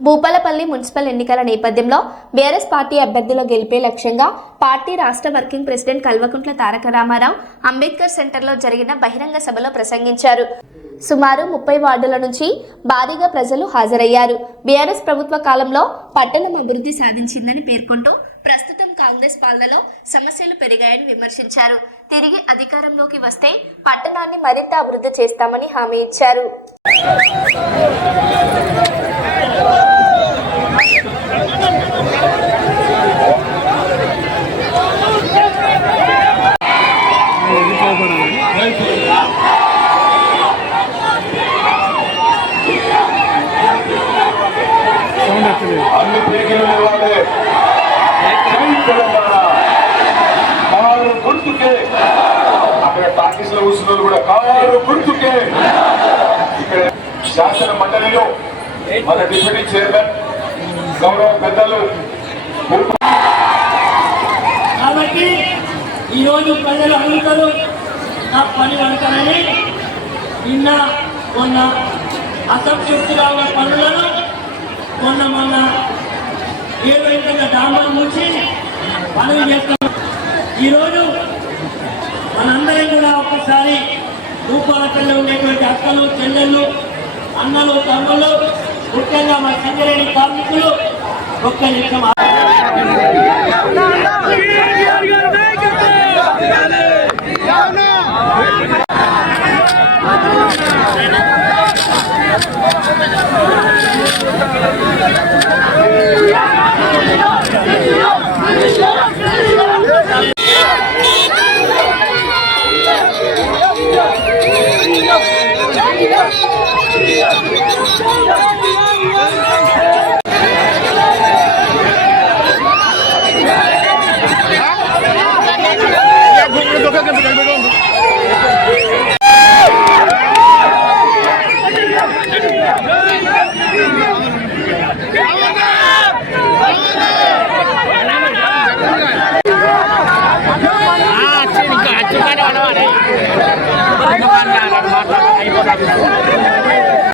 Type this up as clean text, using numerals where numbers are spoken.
Bhupalpally municipal ఎన్నికల నేపథ్యంలో BRS party అభ్యర్థుల గెలిపే లక్ష్యంగా పార్టీ రాష్ట్ర వర్కింగ్ ప్రెసిడెంట్ కల్వకుంట్ల తారక రామారావు అంబేద్కర్ సెంటర్లో జరిగిన బహిరంగ సభలో ప్రసంగించారు. సుమారు 30 వార్డుల నుంచి భారీగా ప్రజలు హాజరయ్యారు. బీఆర్ఎస్ ప్రభుత్వ కాలంలో పట్టణం అభివృద్ధి సాధించిందని పేర్కొంటూ ప్రస్తుతం కాంగ్రెస్ పాలనలో సమస్యలు పెరిగాయని విమర్శించారు. తిరిగి అధికారంలోకి వస్తే పట్టణాన్ని మరింత అభివృద్ధి చేస్తామని హామీ ఇచ్చారు. అక్కడ టాకీస్ లో కూర్చున్న కూడా కారు గుర్తుకే ఇక్కడ శాసన మండలిలో మన డిప్యూటీ చైర్మన్ గౌరవ పెద్దలు. కాబట్టి ఈరోజు ప్రజలు అడుగుతారు నా పని పడతారని. నిన్న మొన్న అసంతృప్తిగా ఉన్న పనులను మొన్న ఏదో ఇంతగా డాంబర్ మూసి పనులు చేస్తాం. ఈరోజు మనందరం కూడా ఒక్కసారి భూపాలపల్లి ఉండేటువంటి అక్కలు, చెల్లెళ్ళు, అన్నలు, తమ్ముళ్ళు, ముఖ్యంగా మా సింగరేణి కార్మికులు ఒక్క నిమిషం